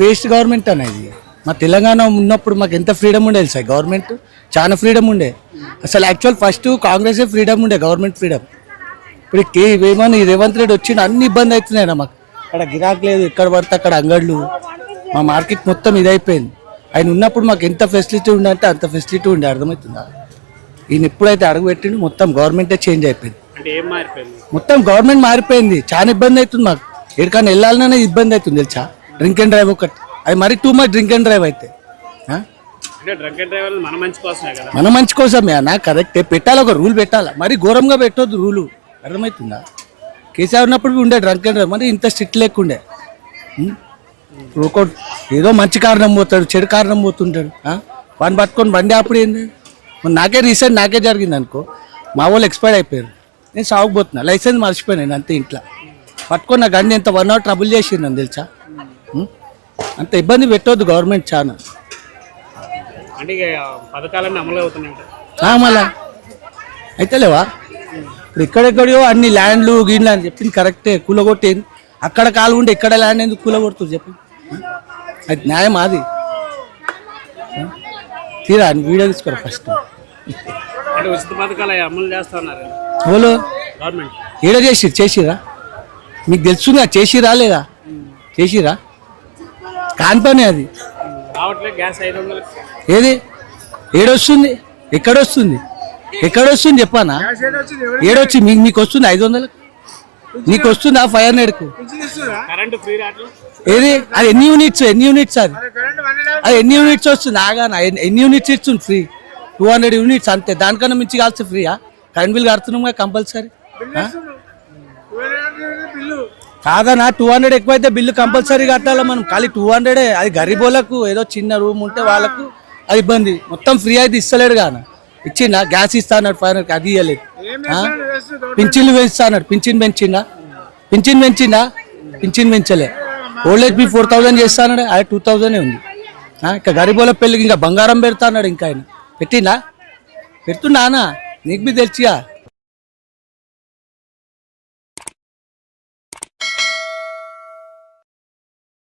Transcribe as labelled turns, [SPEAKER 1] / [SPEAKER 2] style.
[SPEAKER 1] Waste government అనేది మా తెలంగాణ ఉన్నప్పుడు మాకు ఎంత ఫ్రీడమ్ ఉండే సార్ గవర్నమెంట్ చాలా ఫ్రీడమ్ ఉండే. అసలు యాక్చువల్ ఫస్ట్ కాంగ్రెస్ ఫ్రీడమ్ ఉండే గవర్నమెంట్ ఫ్రీడమ్ ఇప్పుడు కే ఏమని రేవంత్ రెడ్డి వచ్చిన అన్ని ఇబ్బంది అవుతున్నాయి మాకు. అక్కడ గిరాక్ లేదు ఎక్కడ పడితే అక్కడ అంగళ్ళు. మా మార్కెట్ మొత్తం ఇదైపోయింది. ఆయన ఉన్నప్పుడు మాకు ఎంత ఫెసిలిటీ ఉండే అంటే అంత ఫెసిలిటీ ఉండే అర్థమవుతుందా? ఈయన ఎప్పుడైతే అడుగు పెట్టిండు మొత్తం గవర్నమెంటే చేంజ్ అయిపోయింది. మొత్తం గవర్నమెంట్ మారిపోయింది. చాలా ఇబ్బంది అవుతుంది మాకు. ఎక్కడికైనా వెళ్ళాలనే ఇబ్బంది అవుతుంది తెలుసా? డ్రింక్ అండ్ డ్రైవ్ ఒకటి. అది మరీ too much drink and drive అయితే.
[SPEAKER 2] మన మంచి కోసమే
[SPEAKER 1] అన్న కరెక్టే పెట్టాలి ఒక రూల్ పెట్టాలి? మరి ఘోరంగా పెట్టొద్దు రూలు అర్థమవుతుందా? కేసీఆర్ ఉన్నప్పుడు ఉండే డ్రంక్ అండ్ డ్రైవ్ మరి ఇంత స్ట్రిక్ట్ లేకుండే. ఉం? ఇప్పుడు ఒక ఏదో మంచి కారణం పోతాడు చెడు కారణం పోతుంటాడు? వాడిని పట్టుకొని బండి అప్పుడు ఏంది? నాకే రీసెంట్ నాకే జరిగింది అనుకో. మా వాళ్ళు ఎక్స్పైర్ అయిపోయారు. నేను సాగుపోతున్నా లైసెన్స్ మర్చిపోయాను నేను అంతే ఇంట్లో. పట్టుకొని నా గండి ఎంత వన్ అవర్ ట్రబుల్ చేసిందని తెలుసా? అంత ఇబ్బంది పెట్టొద్దు గవర్నమెంట్ చాలా.
[SPEAKER 2] అంటే ఇక పథకాలన్నీ అమలు అవుతున్నాయి
[SPEAKER 1] ఆ, మళ్ళా. అయితే లేవా? ఇప్పుడు ఇక్కడెక్కడో అన్ని ల్యాండ్లు గీన్లు అని చెప్పింది కరెక్టే కూలగొట్టేది. అక్కడ కాలు ఉంటే ఇక్కడ ల్యాండ్ ఎందుకు కూలగొడుతుంది చెప్పు. అది న్యాయం అది? తీరా వీడియో తీసుకోరా ఫస్ట్.
[SPEAKER 2] అంటే ఉచిత పథకాలు అవి అమలు చేస్తున్నారు కదా.
[SPEAKER 1] ఓలో
[SPEAKER 2] గవర్నమెంట్.
[SPEAKER 1] ఏడో చేసి చేసిరా మీకు తెలుసుగా చేసిరా లేదా? చేసిరా కాని పని అది ఏది? ఏడొస్తుంది? ఎక్కడొస్తుంది? ఎక్కడొస్తుంది చెప్పానా? ఏడొచ్చి మీకు మీకు వస్తుంది ఐదు వందలు? నీకు వస్తుందా ఫైవ్ హండ్రెడ్కు
[SPEAKER 2] కరెంటు ఫ్రీ రావట్లేదు
[SPEAKER 1] ఏది? అది ఎన్ని యూనిట్స్ ఎన్ని యూనిట్స్ అది? అది ఎన్ని యూనిట్స్ వస్తుంది? ఆగానా? ఎన్ని- ఎన్ని యూనిట్స్ ఇస్తుంది ఫ్రీ టూ హండ్రెడ్ యూనిట్స్ అంతే. దానికన్నా మించి కాల్సి ఫ్రీయా కరెంట్ బిల్ కడుతున్నాం కంపల్సరీ. కాదనా టూ హండ్రెడ్ ఎక్కువైతే బిల్లు కంపల్సరీ కట్టాలి మనం. ఖాళీ టూ హండ్రెడే అది గరీబోళ్ళకు ఏదో చిన్న రూమ్ ఉంటే వాళ్ళకు అది ఇబ్బంది. మొత్తం ఫ్రీ అయితే ఇస్తలేడు కాన ఇచ్చిందా గ్యాస్ ఇస్తా అన్నాడు ఫైవ్ హండ్రెడ్ అది ఇవ్వలేదు? పింఛన్లు పెంచుతా అన్నాడు. పింఛన్ పెంచిందా పింఛన్ పెంచిందా పింఛన్ పెంచలే. ఓల్డ్ ఏజ్ బి ఫోర్ థౌసండ్ చేస్తా అన్నాడు. అది టూ థౌసండ్ ఉంది? ఇంకా గరీబోళ్ళ పెళ్ళికి ఇంకా బంగారం పెడతా అన్నాడు ఇంకా ఆయన. పెట్టిందా పెడుతున్నా అన్న? నీకు బి తెలిసిగా.